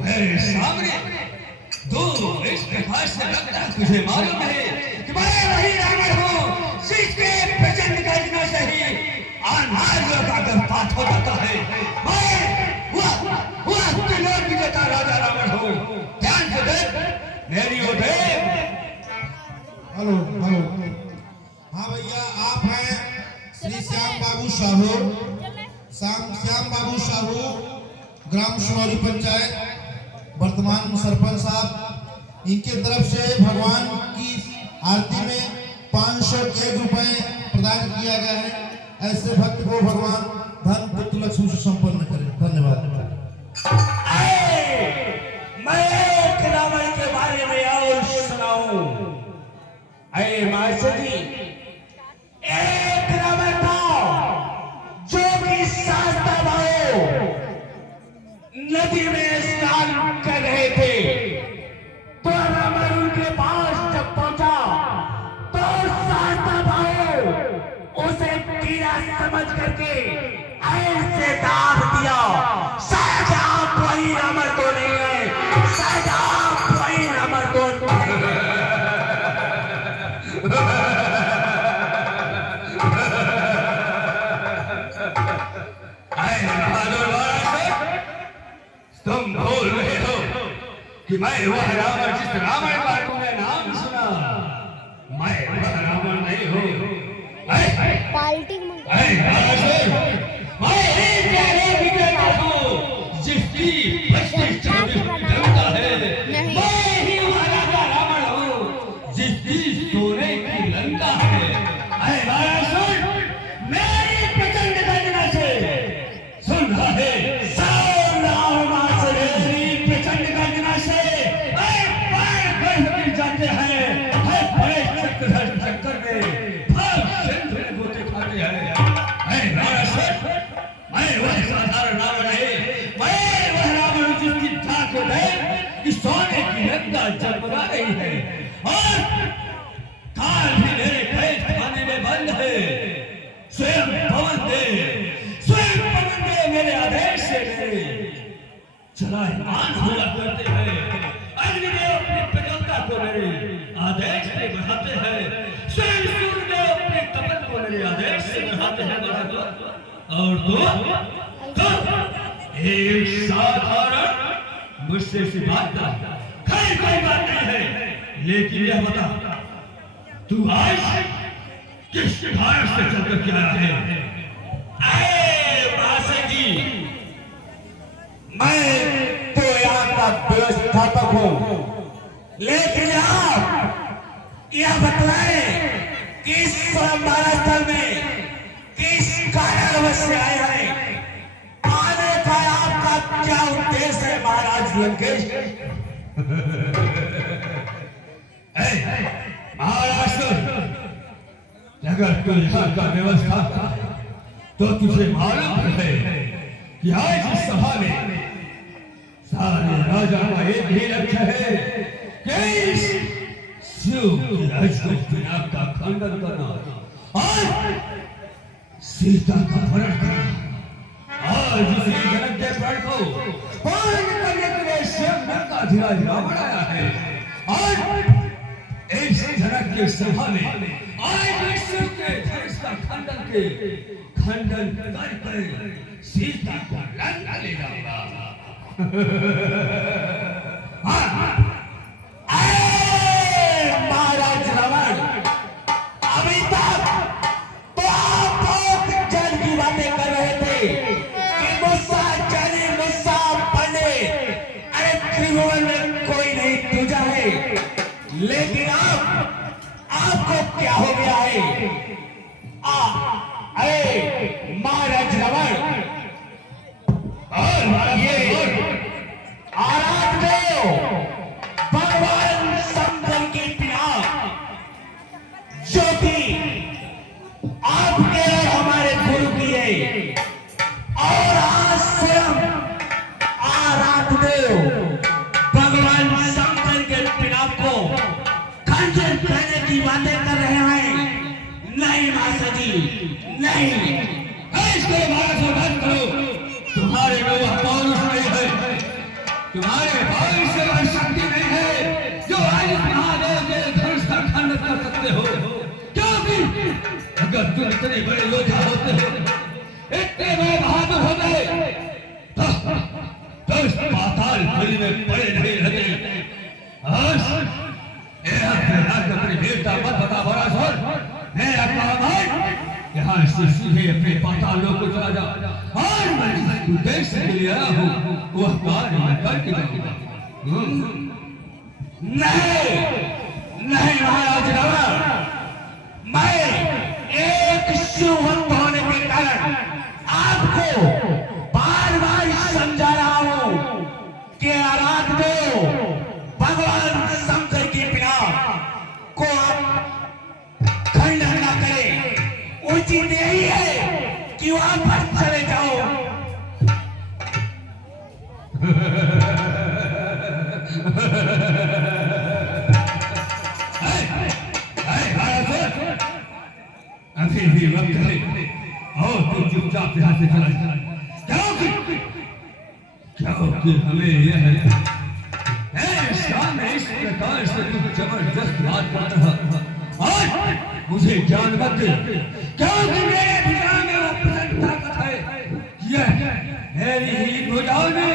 मेरे सामने दो इस प्रकार से लगता तुझे मालूम है कि मैं वही रावण हूँ जिसके प्रचंड गर्जना से ही अनार्यों का गर्भपात हो जाता है। मैं वह त्रिलोक विजेता राजा रावण हूँ। ध्यान से देख मेरी ओर देख। हेलो हेलो, हाँ भैया, आप हैं श्री श्याम बाबू साहू, श्याम बाबू साहू, ग्राम सुनौरी पंचायत, वर्तमान सरपंच साहब। इनके तरफ से भगवान की आरती में 501 रुपए प्रदान किया गया है। ऐसे भक्त को भगवान धन पुत्र लक्ष्मी से संपन्न करें। धन्यवाद। मैं एक रावण के बारे में और सुनाऊं। अरे मास्टर जी, एक रावण था जो कि शास्ता भाई नदी में स्नान कर रहे थे। तो रावण उनके पास जब पहुंचा तो शास्ता भाई उसे कीड़ा समझ करके ऐसे दाब दिया, शायद आप वही रावण तो नहीं है, शायद आप वही रावण तो नहीं है। तुम बोल रहे हो कि मैं वह रावण जिस रावण का तुमने नाम सुना, मैं वह रावण नहीं हूँ। मैं एक प्यारे विजेता हूँ जिसकी 25-26 गंगा है। मैं ही वह राजा रावण हूँ जिसकी सोने की लंका है। अरे महाराज सुन, मेरी प्रचंड गर्जना से सुन रहा है, जाते हैं बड़े चक्कर में गोते खाते हैं। मैं वह साधारण रावण है, मैं वह रावण जिसकी धाक है कि सोने की लंका जगमगा रही है और काल भी मेरे कैद खाने में बंद है। स्वयं पवन देव मेरे आदेश से मेरे चलायमान हुआ करते हैं। अग्निदेव अपनी प्रज्वलता को मेरे आदेश से बढ़ाते हैं। स्वयं सूर्यदेव अपने तपन को मेरे आदेश से बढ़ाते हैं। और तो एक साधारण मुझसे सी बात ना, खैर कोई बात नहीं है, लेकिन यह बता तू आज किस कारण से चलकर क्या है? जी, मैं तो यहाँ का व्यवस्थापक हूँ, लेकिन आप यह बताएं कि इस महाराष्ट्र में किस कारणवश से आए हैं? आने का आपका क्या उद्देश्य है महाराज लंकेश? महाराष्ट्र, अगर तू यहाँ का व्यवस्था तो तुझे मालूम है कि आज इस सभा में सारे राजा का एक ही लक्ष्य है कि शिव की राजपूत पिनाक का खंडन करना और सीता का हरण करना। आज उसी जनक के प्राण को पालन करने के लिए शिव का धीराज रावण आया है। आज इस जनक के सभा में आज शिव के धनुष का खंडन कर सीता को लंका ले जाऊंगा। महाराज रावण, अभी तक तो आप बहुत जल की बातें कर रहे थे कि मुस्सा चले मुस्सा पड़े, अरे त्रिभुवन में कोई नहीं तुझा है, लेकिन आपको क्या हो गया है? अरे महाराज रावण, भगवान शंकर की पिनाक जो कि आपके और हमारे गुरु की है, और आज स्वयं आराधदेव भगवान शंकर के पिनाक को खंडन करने की बातें कर रहे हैं। नहीं माता जी, नहीं, इसको महाराज से बात करो। तुम्हारे में वह पौरुष नहीं है, तुम्हारे भाई से वह शक्ति नहीं है जो आज इस महादेव के धनुष का खंडन कर सकते हो, क्योंकि अगर तुम इतने बड़े योद्धा होते हो, इतने बड़े बहादुर होते, तो इस पाताल पुरी में पड़े नहीं रहते। अपनी वीरता मत बता बड़ा सर, मेरा काम है यहाँ से सीधे अपने पाताल लोक को चला जा, और मैं जिस उद्देश्य के लिए आया हूँ वह कार्य मैं करके जाऊंगा। नहीं नहीं महाराज रावण, मैं एक शिव भक्त होने के कारण आपको बार बार समझा रहा हूं कि आराध दो भगवान शंकर की बिना को आप खंडन न करें। उचित यही है कि वापस चले जाओ। अभी भी वक्त है और तुम चुपचाप यहाँ से चला जा, क्योंकि हमें यह शाम इस प्रकार से तुम जबरदस्त बात कर रहा और मुझे ज्ञान मत दे, क्योंकि मेरे भुजाओं में वो प्रचंड ताकत है, यह मेरी ही भुजाओं में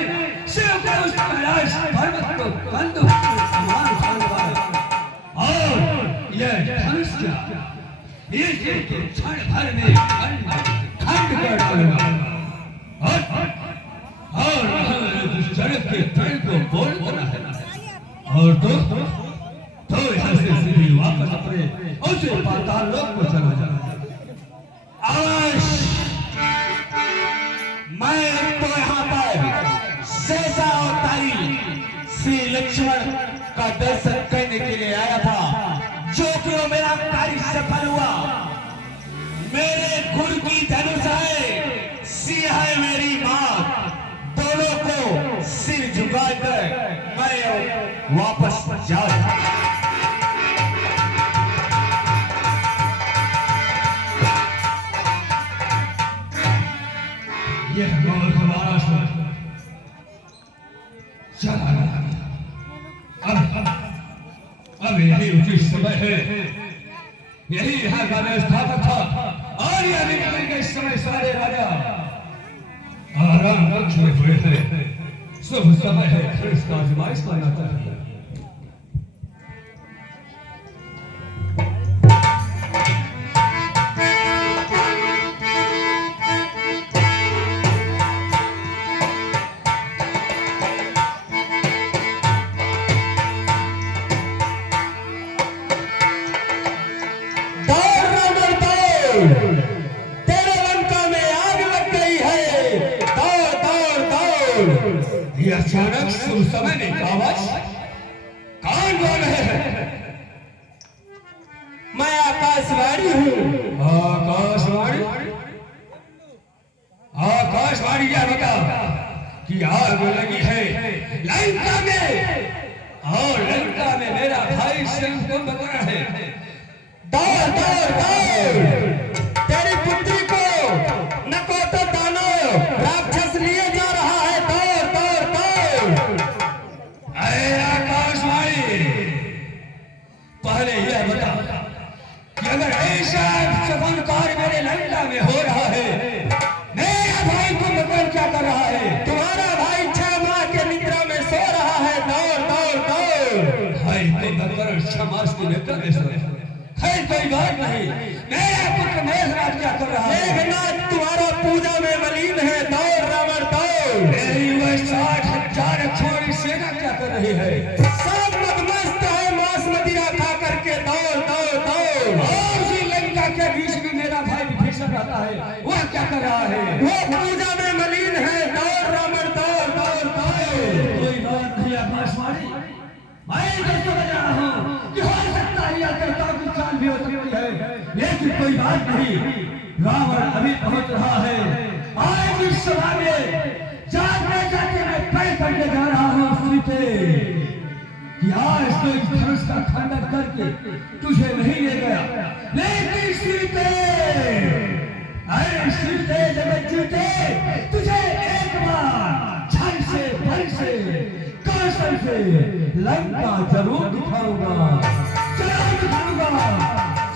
शिव के उस कैलाश पर्वत को कंधों के समान उठाने वाला, और यह धनुष क्या इसे तो क्षण भर में खंड कर डालूंगा, और उस सड़क के तल को बोल देना है, और तो यहाँ से सीधे वापस अपने उसे पाताल लोक को चला जाना। अवश्य मैं तो यहाँ पर शेषा अवतारी श्री लक्ष्मण का दर्शन करने के लिए आया था, जो कि वो मेरा कार्य सफल हुआ। मेरे गुरु की धनुष है, सिंह है मेरी मां, दोनों को सिर झुकाकर मैं वापस जाऊं। यह गौर हमारा चला अब यही उचित समय है, यही यहाँ का व्यवस्थापक था, और यह निकल के इस समय सारे राजा आराम कक्ष में हुए थे। शुभ समय है फिर इसका आजमाइश करना चाहिए। तेरे लंका में आग लग गई है, दौड़ दौड़ दौड़। ये अचानक शुभ समय में आवाज कौन बोल रहे हैं? मैं आकाशवाणी हूँ। आकाशवाणी? आकाशवाणी यह बता कि आग लगी है लंका में, और लंका में मेरा भाई स्वयं कुंभकर्ण है। दौड़ दौड़ दौड़, तेरी पुत्री को नकोटा दानव राक्षस लिए जा रहा है, दौड़ दौड़ दौड़। अरे आकाशवाणी, पहले यह बता कि अगर ऐसा सफल कार्य मेरे लंका में हो रहा है, मेरा भाई कुंभकर्ण क्या कर रहा है? तुम्हारा भाई 6 माह के निद्रा में सो रहा है, दौड़ दौड़ दौड़। भाई कुंभकर्ण 6 मास की निद्रा में सो रहा है, कोई बात नहीं। मेरा पुत्र मेघनाथ क्या कर रहा है? मेघनाथ तुम्हारा पूजा में मलिन है, दौड़ रावण दौड़। मेरी वह 60,000 छोरी सेना क्या कर रही है? सब मदमस्त है मांस मदिरा खा करके, दौड़ दौड़ दौड़। और उसी लंका के बीच में मेरा भाई विभीषण रहता है, वह क्या कर रहा है? वो पूजा में मलिन है, दौड़ रावण दौड़ दौड़ दौड़। कोई बात नहीं आकाशवाणी, मैं तो समझ रहा हूँ कि हो सकता है यह देवताओं की चाल भी हो सकती है, लेकिन कोई बात नहीं। रावण अभी पहुंच रहा है, आज इस सभा में जाते जाते मैं तय करने जा रहा हूँ सीते कि आज तो इस धनुष का खंडन करके तुझे नहीं ले गया, लेकिन सीते, अरे सीते जगत जीते, तुझे एक बार झन से भन से अवसर से लंका जरूर दिखाऊंगा, जरूर दिखाऊंगा,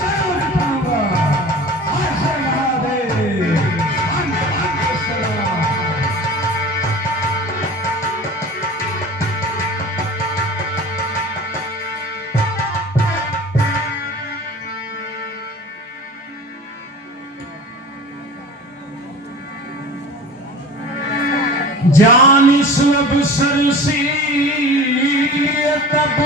जरूर दिखाऊंगा। हर हर महादेव, हर सलाम। जान इस अवसर से तब